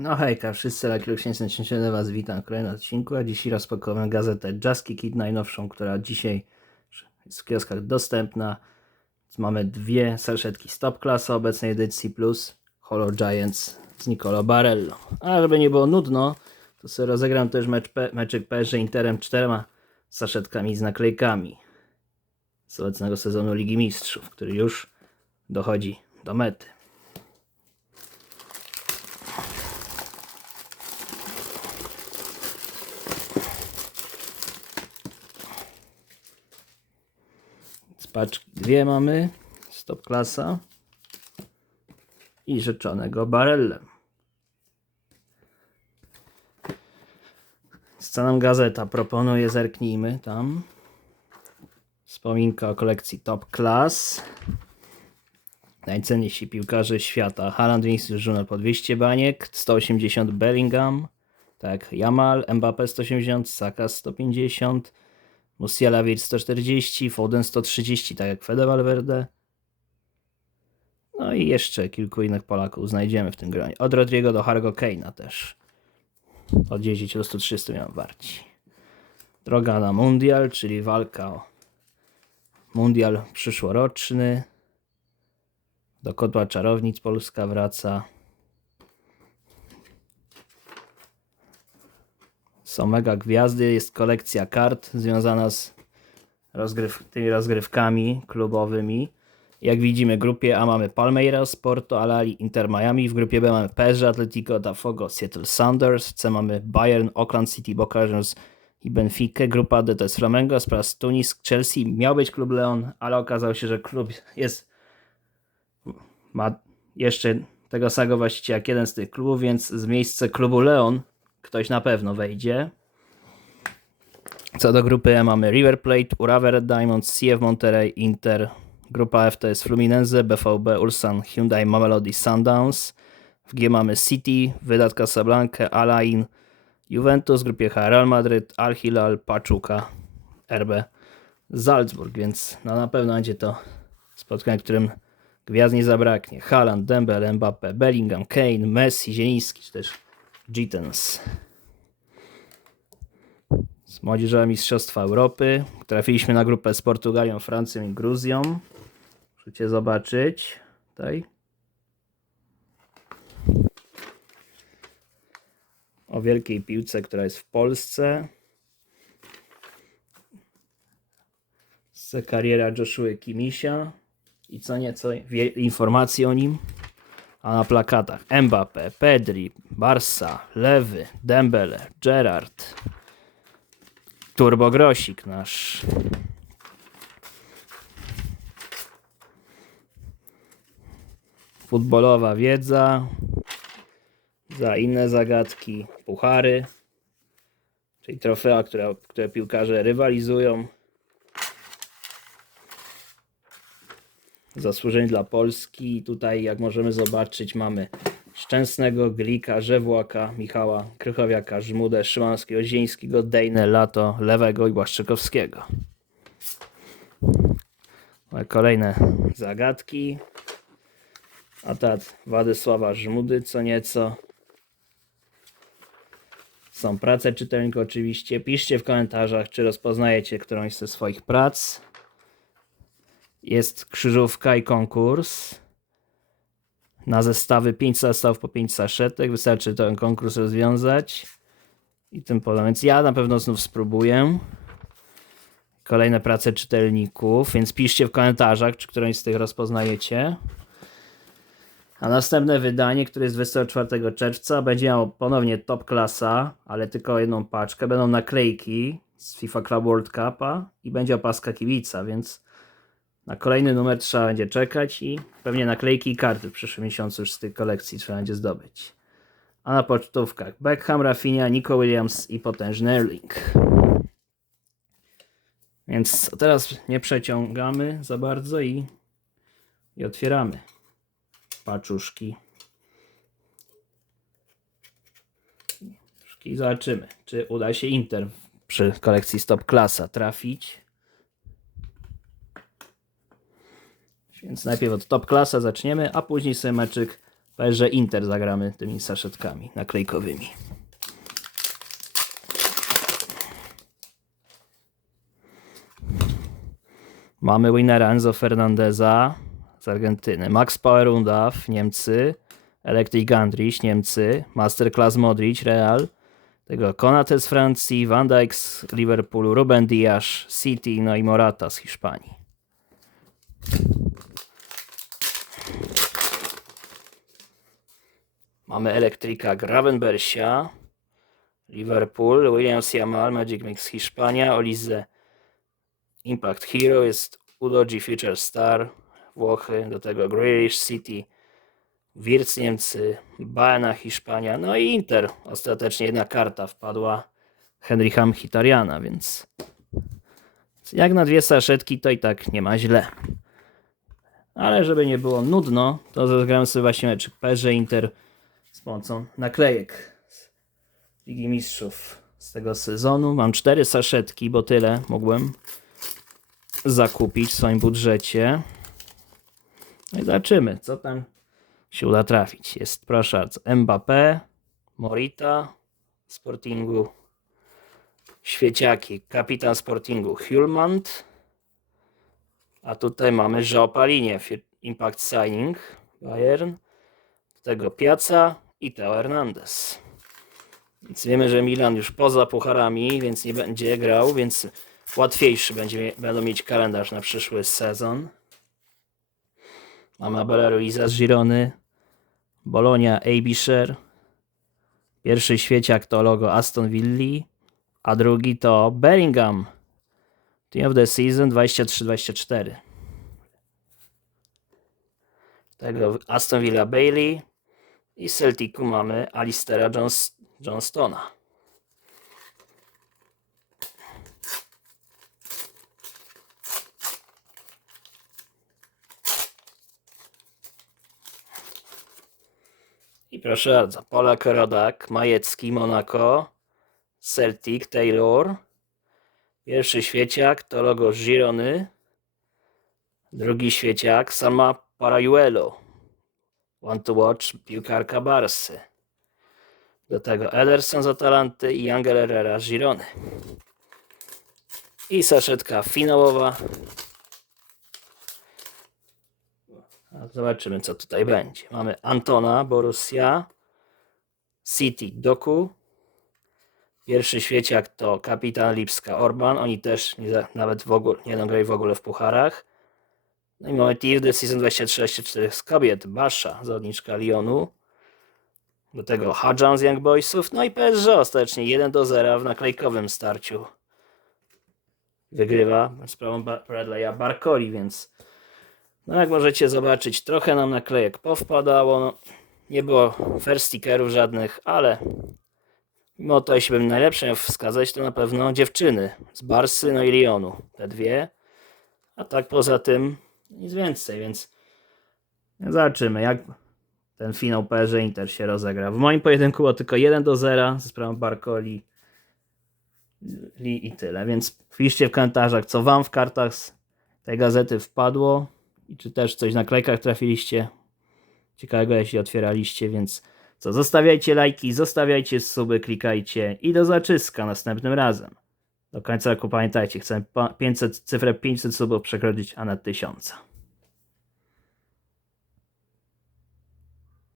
No hejka, wszyscy 777 Was witam w kolejnym odcinku, a dzisiaj rozpakowałem gazetę Just Kick It najnowszą, która dzisiaj jest w kioskach dostępna. Mamy dwie saszetki Stop Class obecnej edycji plus Hollow Giants z Nicolo Barello. A żeby nie było nudno, to sobie rozegram też mecz P- meczek PSG Interem czterema saszetkami z naklejkami z obecnego sezonu Ligi Mistrzów, który już dochodzi do mety. Paczki dwie mamy. Stop klasa. I rzeczonego barellem. Sceną gazeta proponuje, zerknijmy tam. Wspominka o kolekcji Top Class. Najcenniejsi piłkarze świata. Haaland Vinicius Junior po 200 baniek, 180 Bellingham, tak, Jamal, Mbappé 180, Saka 150, Musiala Vir 140, Foden 130, tak jak Fede Valverde. No i jeszcze kilku innych Polaków znajdziemy w tym gronie. Od Rodrigo do Hargo Kane'a też. Od 10 do 130 miałem warci. Droga na Mundial, czyli walka o Mundial przyszłoroczny. Do kotła czarownic Polska wraca. Są mega gwiazdy, jest kolekcja kart związana z rozgryw tymi rozgrywkami klubowymi. Jak widzimy, w grupie A mamy Palmeiras, Porto, Alali, Inter Miami. W grupie B mamy PSG, Atletico, Dafogo, Seattle Sounders. W C mamy Bayern, Auckland City, Boca Juniors i Benfica. Grupa D to jest Flamengo, Spras Tunis, Chelsea. Miał być klub Leon, ale okazało się, że klub jest ma jeszcze tego samego właściciela jak jeden z tych klubów, więc z miejsca klubu Leon ktoś na pewno wejdzie. Co do grupy E mamy River Plate, Urawa Red Diamonds, CF Monterrey, Inter. Grupa F to jest Fluminense, BVB, Ulsan, Hyundai, Mamelodi, Sundowns. W G mamy City, Wydad Casablanca, Alain, Juventus. Grupie H Real Madrid, Al Hilal, Pachuca, RB Salzburg, więc no na pewno będzie to spotkanie, w którym gwiazd nie zabraknie. Haaland, Dembele, Mbappe, Bellingham, Kane, Messi, Zieliński, czy też Gittens. Z młodzieżowe Mistrzostwa Europy. Trafiliśmy na grupę z Portugalią, Francją i Gruzją. Możecie zobaczyć. Tutaj. O wielkiej piłce, która jest w Polsce. Z kariera Joshua Kimisia i co nieco informacji o nim. A na plakatach Mbappé, Pedri, Barça, Lewy, Dembele, Gerard, Turbogrosik nasz. Futbolowa wiedza. Za inne zagadki puchary. Czyli trofea, które, które piłkarze rywalizują. Zasłużeń dla Polski. Tutaj, jak możemy zobaczyć, mamy Szczęsnego, Glika, Żewłaka, Michała, Krychowiaka, Żmudę, Szymanskiego, Zieńskiego, Dejnę, Lato, Lewego i Błaszczykowskiego. Kolejne zagadki. A tak, Władysława Żmudy, co nieco. Są prace czytelników oczywiście. Piszcie w komentarzach, czy rozpoznajecie którąś ze swoich prac. Jest krzyżówka i konkurs. Na zestawy 5 zestawów po 5 saszetek. Wystarczy ten konkurs rozwiązać. I tym podobne. Więc ja na pewno znów spróbuję. Kolejne prace czytelników, więc piszcie w komentarzach, czy którąś z tych rozpoznajecie. A następne wydanie, które jest 24 czerwca, będzie miało ponownie top klasa, ale tylko jedną paczkę. Będą naklejki z FIFA Club World Cupa i będzie opaska kibica, więc na kolejny numer trzeba będzie czekać i pewnie naklejki i karty w przyszłym miesiącu już z tej kolekcji trzeba będzie zdobyć. A na pocztówkach Beckham, Rafinha, Nico Williams i potężny Erling. Więc teraz nie przeciągamy za bardzo i, i otwieramy paczuszki. I zobaczymy, czy uda się Inter przy kolekcji Stop Klasa trafić. Więc najpierw od top klasa zaczniemy, a później sobie meczyk PSG Inter zagramy tymi saszetkami naklejkowymi. Mamy winnera Enzo Fernandeza z Argentyny, Max Powerundaw, Niemcy, Electric Gandrich, Niemcy, Masterclass Modric, Real, tego Konate z Francji, Van Dijk z Liverpoolu, Ruben Dias, City, no i Morata z Hiszpanii. Mamy elektryka Gravenbersia, Liverpool, Williams Yamal, Magic Mix Hiszpania, Olize Impact Hero, jest Udoji Future Star, Włochy, do tego Grealish City, Wirtz Niemcy, Baena Hiszpania, no i Inter. Ostatecznie jedna karta wpadła Henrycha Mkhitarjana, więc jak na dwie saszetki to i tak nie ma źle. Ale żeby nie było nudno, to zagram sobie właśnie mecz PSG Inter z pomocą naklejek Ligi Mistrzów z tego sezonu. Mam cztery saszetki, bo tyle mogłem zakupić w swoim budżecie. No i zobaczymy, co tam się uda trafić. Jest, proszę bardzo, Mbappé, Morita, Sportingu, Świeciaki, kapitan Sportingu, Hulmand, a tutaj mamy Żopalinie, Impact Signing, Bayern, do tego Piazza i Teo Hernandez. Więc wiemy, że Milan już poza pucharami, więc nie będzie grał, więc łatwiejszy będzie, będą mieć kalendarz na przyszły sezon. Mamy Abela Ruiza z Girony, Bolonia Abisher. Pierwszy świeciak to logo Aston Villa, a drugi to Bellingham. Team of the Season 23-24. Tego Aston Villa Bailey i Celticu mamy Alistera Johns Johnstona. I proszę bardzo, Polak Rodak, Majecki, Monaco, Celtic, Taylor. Pierwszy świeciak to logo Girony. Drugi świeciak sama Parajuelo. Want to watch piłkarka Barsy. Do tego Ederson z Atalanty i Angel Herrera z Girony. I saszetka finałowa. Zobaczymy, co tutaj będzie. Mamy Antona, Borussia, City, Doku. Pierwszy świeciak to kapitan Lipska, Orban. Oni też nie, nawet w ogóle, nie grali w ogóle w pucharach. No i mamy The Season 23-24 z kobiet, Basza, zawodniczka Lyonu. Do tego Hadjan z Young Boysów. No i PSG ostatecznie 1 do 0 w naklejkowym starciu. Wygrywa sprawą Bradley'a Barcoli, więc no jak możecie zobaczyć, trochę nam naklejek powpadało. No, nie było fair stickerów żadnych, ale mimo to, jeśli bym najlepsze wskazać, to na pewno dziewczyny z Barsy, no i Lyonu. Te dwie. A tak poza tym nic więcej, więc zobaczymy, jak ten finał PSG Inter się rozegra. W moim pojedynku było tylko 1 do 0 ze sprawą Barcoli Li i tyle. Więc piszcie w komentarzach, co wam w kartach z tej gazety wpadło i czy też coś na klejkach trafiliście ciekawego, jeśli otwieraliście, więc co, zostawiajcie lajki, zostawiajcie suby, klikajcie i do zaczyska następnym razem. Do końca roku pamiętajcie, chcemy pa- 500, cyfrę 500 subów przekroczyć, a nad 1000.